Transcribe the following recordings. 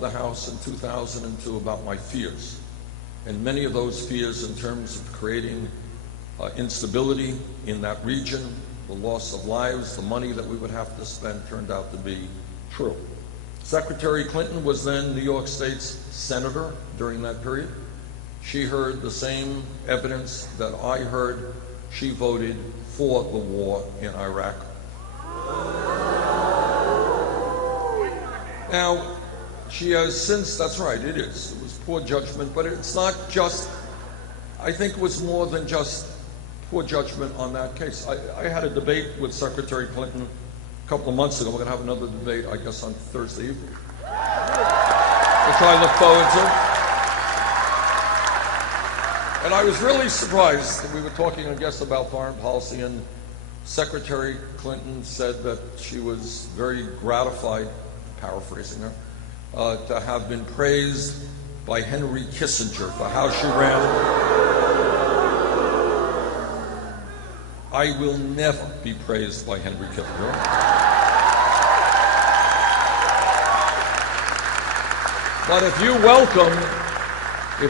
called the House in 2002 about my fears. And many of those fears in terms of creating instability in that region, the loss of lives, the money that we would have to spend, turned out to be true. Secretary Clinton was then New York State's senator during that period. She heard the same evidence that I heard. She voted for the war in Iraq. Now, she has since, that's right, it is. It was poor judgment, but it's not just, I think it was more than just poor judgment on that case. I had a debate with Secretary Clinton a couple of months ago. We're going to have another debate, I guess, on Thursday evening, which I look forward to. And I was really surprised that we were talking, I guess, about foreign policy, and Secretary Clinton said that she was very gratified, paraphrasing her, to have been praised by Henry Kissinger for how she ran. I will never be praised by Henry Kissinger. But if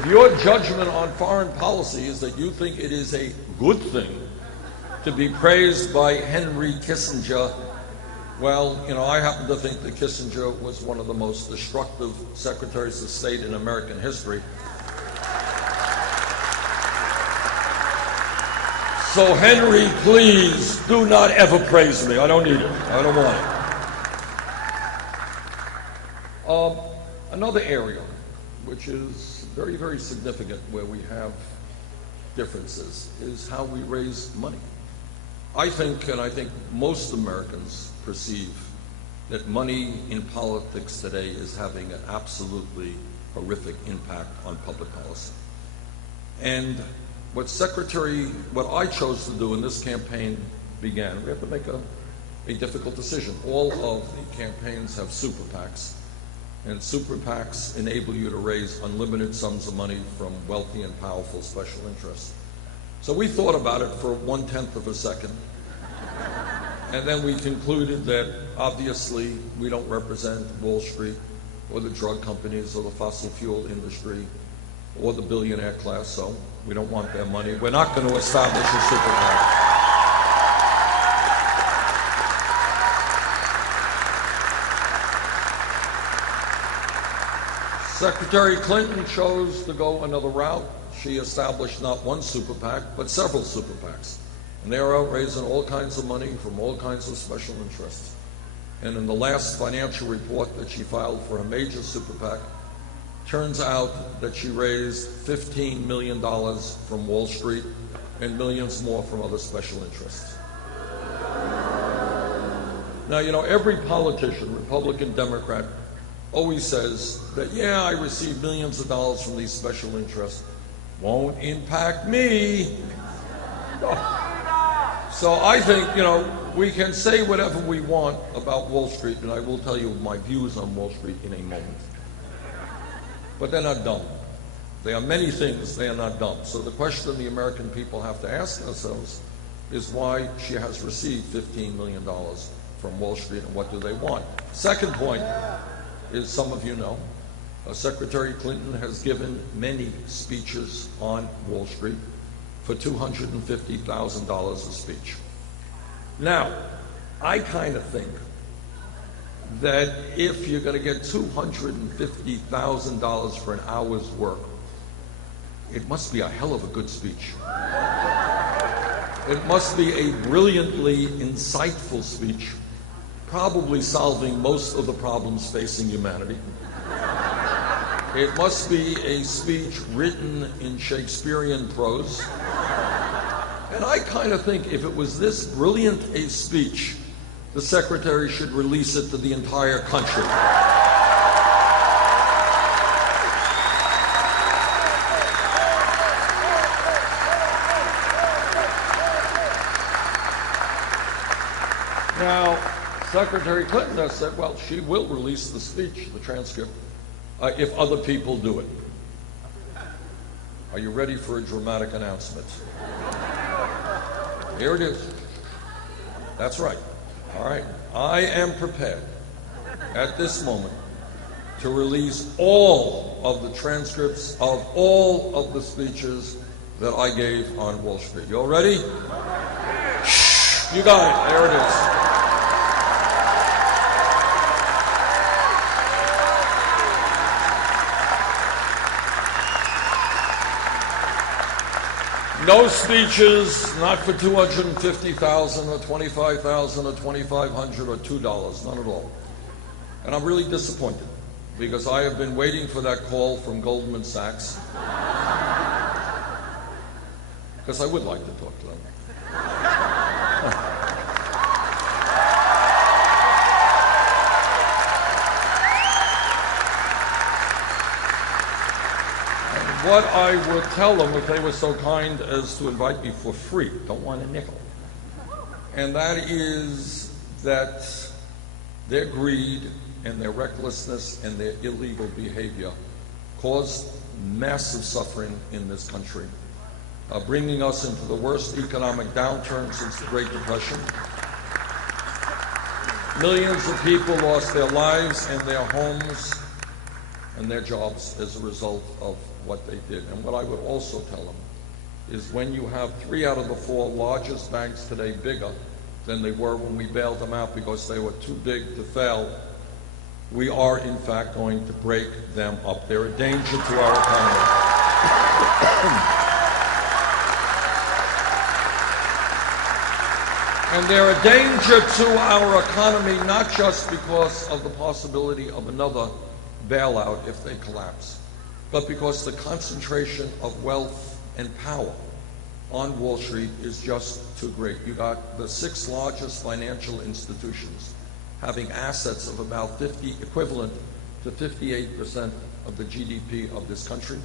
your judgment on foreign policy is that you think it is a good thing to be praised by Henry Kissinger, well, you know, I happen to think that Kissinger was one of the most destructive secretaries of state in American history. So, Henry, please do not ever praise me. I don't need it. I don't want it. Another area which is very, very significant where we have differences is how we raise money. I think, and I think most Americans perceive, that money in politics today is having an absolutely horrific impact on public policy. And what I chose to do when this campaign began, we have to make a difficult decision. All of the campaigns have super PACs, and super PACs enable you to raise unlimited sums of money from wealthy and powerful special interests. So we thought about it for 1/10 of a second, and then we concluded that obviously we don't represent Wall Street or the drug companies or the fossil fuel industry or the billionaire class, so we don't want their money. We're not going to establish a super PAC. Secretary Clinton chose to go another route. She established not one super PAC, but several super PACs. And they are out raising all kinds of money from all kinds of special interests. And in the last financial report that she filed for a major super PAC, turns out that she raised $15 million from Wall Street and millions more from other special interests. Now, you know, every politician, Republican, Democrat, always says that, yeah, I receive millions of dollars from these special interests. Won't impact me. So I think, you know, we can say whatever we want about Wall Street, and I will tell you my views on Wall Street in a moment. But they're not dumb. They are many things, they are not dumb. So the question the American people have to ask themselves is why she has received $15 million from Wall Street and what do they want? Second point is, some of you know, Secretary Clinton has given many speeches on Wall Street for $250,000 a speech. Now, I kind of think that if you're going to get $250,000 for an hour's work, it must be a hell of a good speech. It must be a brilliantly insightful speech, probably solving most of the problems facing humanity. It must be a speech written in Shakespearean prose. And I kind of think if it was this brilliant a speech, the secretary should release it to the entire country. Now, Secretary Clinton has said, well, she will release the speech, the transcript, if other people do it. Are you ready for a dramatic announcement? Here it is. That's right. All right. I am prepared at this moment to release all of the transcripts of all of the speeches that I gave on Wall Street. You all ready? Shh, you got it. There it is. No speeches, not for $250,000 or $25,000 or $2,500 or $2, none at all. And I'm really disappointed because I have been waiting for that call from Goldman Sachs because I would like to talk to them. What I would tell them if they were so kind as to invite me for free, don't want a nickel, and that is that their greed and their recklessness and their illegal behavior caused massive suffering in this country, bringing us into the worst economic downturn since the Great Depression. Millions of people lost their lives and their homes and their jobs as a result of what they did. And what I would also tell them is when you have 3 out of the 4 largest banks today bigger than they were when we bailed them out because they were too big to fail, we are in fact going to break them up. They're a danger to our economy. And they're a danger to our economy not just because of the possibility of another bailout if they collapse, but because the concentration of wealth and power on Wall Street is just too great. You got the 6 largest financial institutions having assets of about equivalent to 58% of the GDP of this country.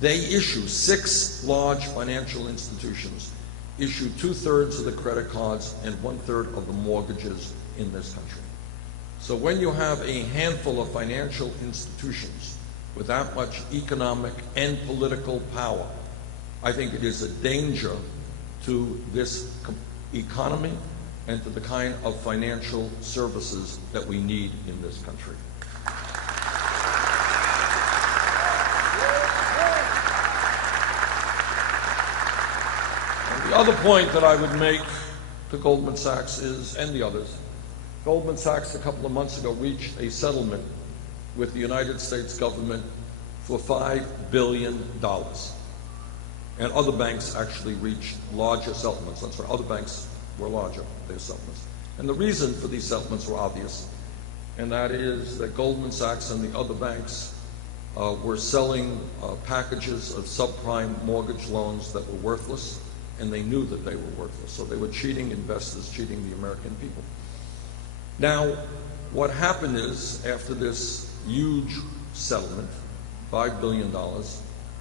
They issue 6 large financial institutions issue 2/3 of the credit cards and 1/3 of the mortgages in this country. So when you have a handful of financial institutions with that much economic and political power, I think it is a danger to this economy and to the kind of financial services that we need in this country. And the other point that I would make to Goldman Sachs is, and the others, Goldman Sachs a couple of months ago reached a settlement with the United States government for $5 billion. And other banks actually reached larger settlements. That's right, other banks were larger, their settlements. And the reason for these settlements were obvious, and that is that Goldman Sachs and the other banks were selling packages of subprime mortgage loans that were worthless, and they knew that they were worthless. So they were cheating investors, cheating the American people. Now, what happened is, after this huge settlement, $5 billion,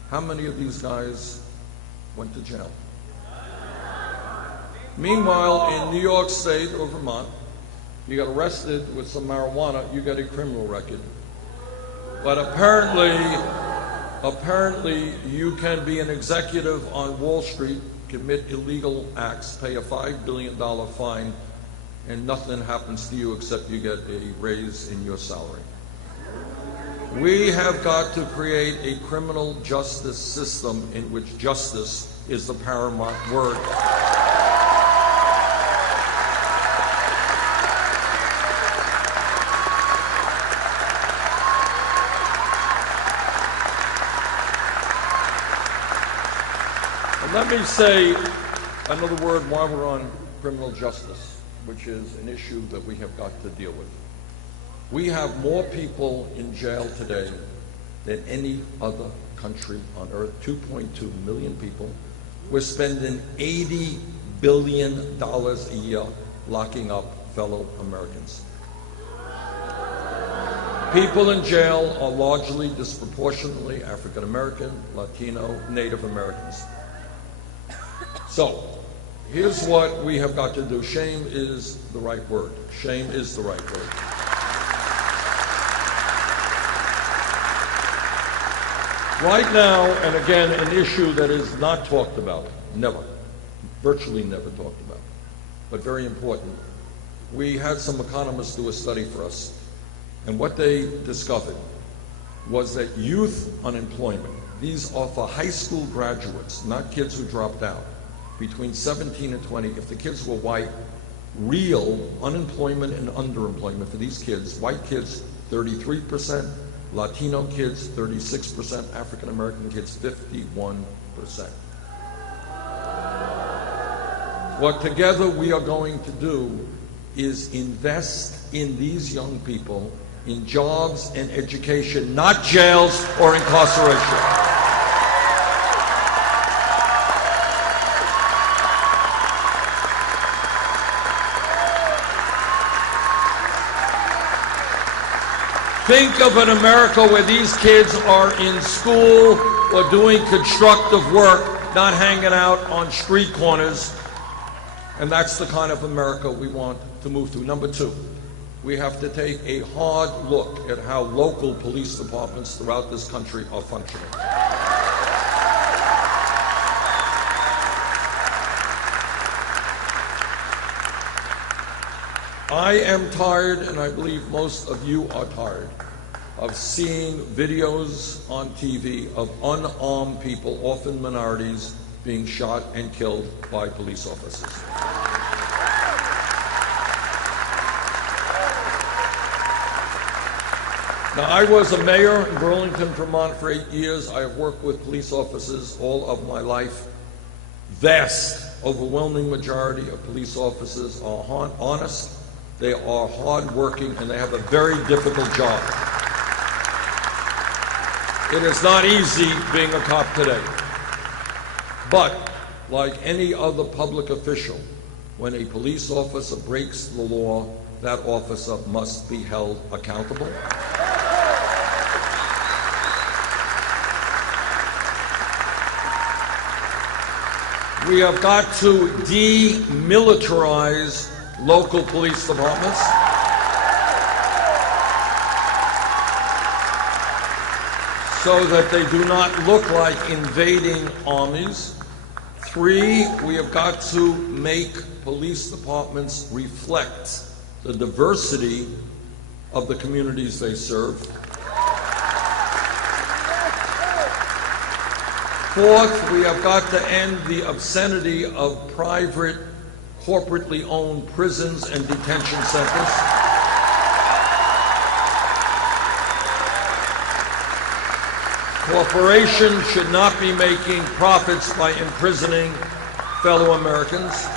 how many of these guys went to jail? Meanwhile, in New York State or Vermont, you got arrested with some marijuana, you got a criminal record. But apparently you can be an executive on Wall Street, commit illegal acts, pay a $5 billion fine, and nothing happens to you except you get a raise in your salary. We have got to create a criminal justice system in which justice is the paramount word. And let me say another word while we're on criminal justice, which is an issue that we have got to deal with. We have more people in jail today than any other country on earth, 2.2 million people. We're spending $80 billion a year locking up fellow Americans. People in jail are largely disproportionately African American, Latino, Native Americans. So, here's what we have got to do. Shame is the right word. Shame is the right word. Right now, and again, an issue that is not talked about, never, virtually never talked about, but very important. We had some economists do a study for us, and what they discovered was that youth unemployment, these are for high school graduates, not kids who dropped out, between 17 and 20, if the kids were white, real unemployment and underemployment for these kids, white kids 33%, Latino kids 36%, African American kids 51%. What together we are going to do is invest in these young people in jobs and education, not jails or incarceration. Think of an America where these kids are in school or doing constructive work, not hanging out on street corners. And that's the kind of America we want to move to. Number two, we have to take a hard look at how local police departments throughout this country are functioning. I am tired, and I believe most of you are tired, of seeing videos on TV of unarmed people, often minorities, being shot and killed by police officers. Now, I was a mayor in Burlington, Vermont for 8 years. I have worked with police officers all of my life. Vast, overwhelming majority of police officers are honest, they are hardworking, and they have a very difficult job. It is not easy being a cop today. But, like any other public official, when a police officer breaks the law, that officer must be held accountable. We have got to demilitarize local police departments. So that they do not look like invading armies. 3, we have got to make police departments reflect the diversity of the communities they serve. 4th, we have got to end the obscenity of private, corporately owned prisons and detention centers. Corporations should not be making profits by imprisoning fellow Americans.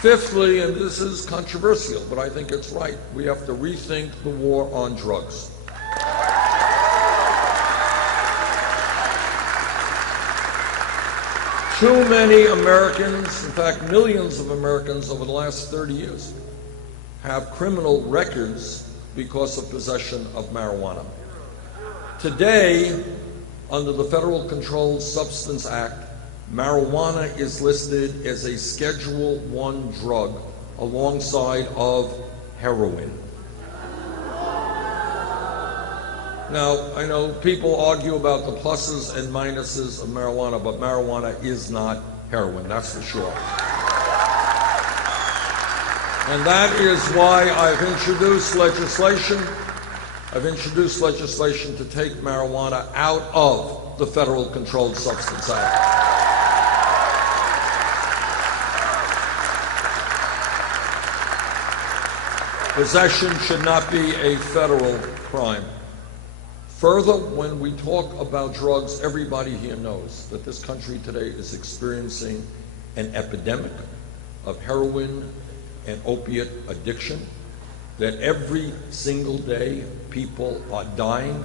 Fifthly, and this is controversial, but I think it's right, we have to rethink the war on drugs. Too many Americans, in fact millions of Americans over the last 30 years, have criminal records because of possession of marijuana. Today, under the Federal Controlled Substance Act, marijuana is listed as a Schedule I drug alongside of heroin. Now, I know people argue about the pluses and minuses of marijuana, but marijuana is not heroin, that's for sure. And that is why I've introduced legislation to take marijuana out of the Federal Controlled Substance Act. Possession should not be a federal crime. Further, when we talk about drugs, everybody here knows that this country today is experiencing an epidemic of heroin and opiate addiction, that every single day people are dying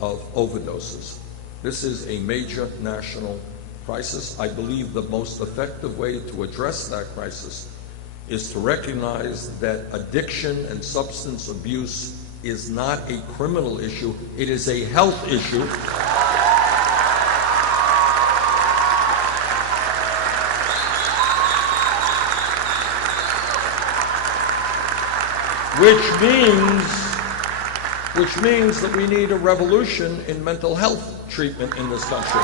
of overdoses. This is a major national crisis. I believe the most effective way to address that crisis is to recognize that addiction and substance abuse is not a criminal issue, it is a health issue. Which means that we need a revolution in mental health treatment in this country.